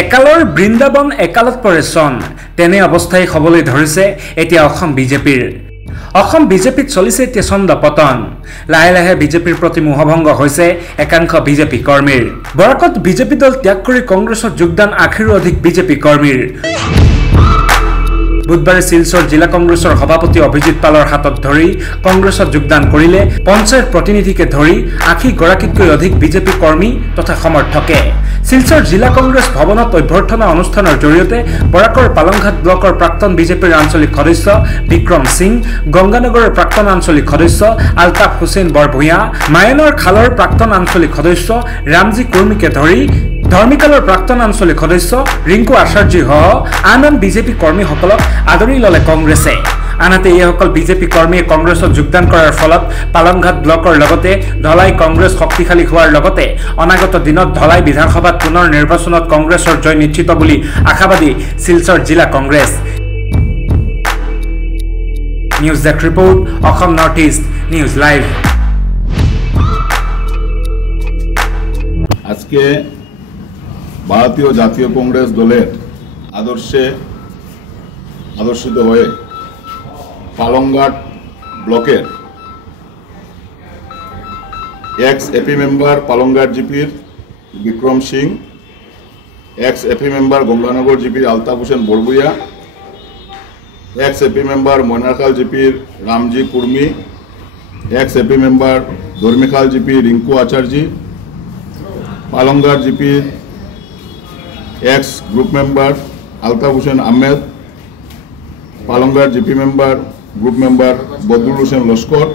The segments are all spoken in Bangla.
একালৰ বৃন্দাবন একালত পৰে চন তেনে অৱস্থাই হ'বলৈ ধৰিছে এতিয়া অসম বিজেপিৰ। অসম বিজেপিত চলিছে এতিয়া চন্দ পতন। লাহে লাহে বিজেপিৰ প্ৰতি মোহভংগ হৈছে একাংশ বিজেপি কৰ্মীৰ। বৰাকত বিজেপি দল ত্যাগ কৰি কংগ্ৰেছত যোগদান ৮০ৰো অধিক বিজেপি কৰ্মীৰ। বুধবাৰে শিলচৰ জিলা কংগ্ৰেছৰ সভাপতি অভিজিৎ পালৰ হাতত ধৰি কংগ্ৰেছত যোগদান কৰিলে পঞ্চায়ত প্ৰতিনিধিকে ধৰি ৮০ গৰাকীতকৈ অধিক বিজেপি কৰ্মী তথা সমৰ্থকে। শিলচৰ জিলা কংগ্ৰেছ ভৱনত অভ্যৰ্থনা অনুষ্ঠানৰ জৰিয়তে বৰাকৰ পালংঘাট ব্লকৰ প্ৰাক্তন বিজেপিৰ আঞ্চলিক সদস্য বিক্ৰম সিং, গংগানগৰৰ প্ৰাক্তন আঞ্চলিক সদস্য আলতাফ হুছেইন বৰভূঞা, মায়নৰ খালৰ প্ৰাক্তন আঞ্চলিক সদস্য ৰামজী কুৰ্মীকে ধৰি ধৰ্মিকালৰ প্ৰাক্তন আঞ্চলিক সদস্য ৰিংকু আচাৰ্যসহ আন আন বিজেপি কৰ্মীসকলক আদৰি ল'লে কংগ্ৰেছে। আনহাতে এইসকল বিজেপি কৰ্মীয়ে কংগ্ৰেছত যোগদান কৰাৰ ফলত পালংঘাট ব্লকৰ লগতে ধলাই কংগ্ৰেছ শক্তিশালী হোৱাৰ লগতে অনাগত দিনত ধলাই বিধানসভাত পুনৰ নিৰ্বাচনত কংগ্ৰেছৰ জয় নিশ্চিত বুলি আশাবাদী শিলচৰ জিলা কংগ্ৰেছ। নিউজ ডেস্ক রিপোর্ট, অসম নর্থ ইস্ট নিউজ লাইভ। আজকে ভারতীয় জাতীয় কংগ্রেস দলের আদর্শিত হয়ে পালংঘাট ব্লকের এক্স এপি মেম্বার পালংঘাট জিপির Bikram Singh, ex AP member Ganganagar জিপির Altaf Hossain Barbhuiya, ex AP member Maynarkhal জিপির Ramji Kurmi, ex AP member Dharmikhal GP Rinku Acharya, Palonghat জিপির ex group member Altaf Hossain Ahmed, Palonghat GP member group member Badrul Hossain Laskar,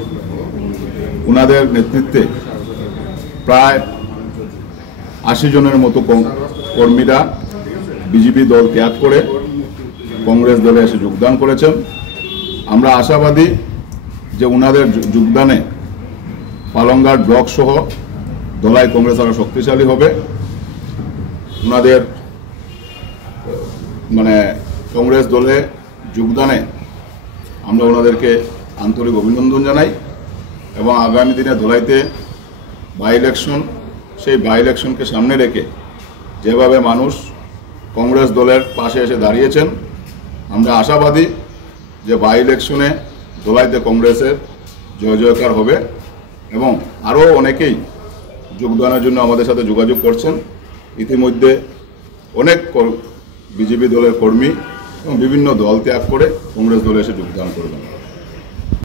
ওনাদের নেতৃত্বে প্রায় ৮০ জনের মতো কর্মীরা বিজেপি দল ত্যাগ করে কংগ্রেস দলে এসে যোগদান করেছেন। আমরা আশাবাদী যে ওনাদের যোগদানে পালংঘাট ব্লক সহ ধলাই কংগ্রেস আরো শক্তিশালী হবে। ওনাদের কংগ্রেস দলে যোগদানে আমরা ওনাদেরকে আন্তরিক অভিনন্দন জানাই এবং আগামী দিনে ধলাইতে বাই ইলেকশন, সেই বাই ইলেকশনকে সামনে রেখে যেভাবে মানুষ কংগ্রেস দলের পাশে এসে দাঁড়িয়েছেন, আমরা আশাবাদী যে বাই ইলেকশনে ধলাইতে কংগ্রেসের জয় জয়কার হবে এবং আরও অনেকেই যোগদানের জন্য আমাদের সাথে যোগাযোগ করছেন। ইতিমধ্যে অনেক বিজেপি দলের কর্মী এবং বিভিন্ন দল ত্যাগ করে কংগ্রেস দলে এসে যোগদান করবেন।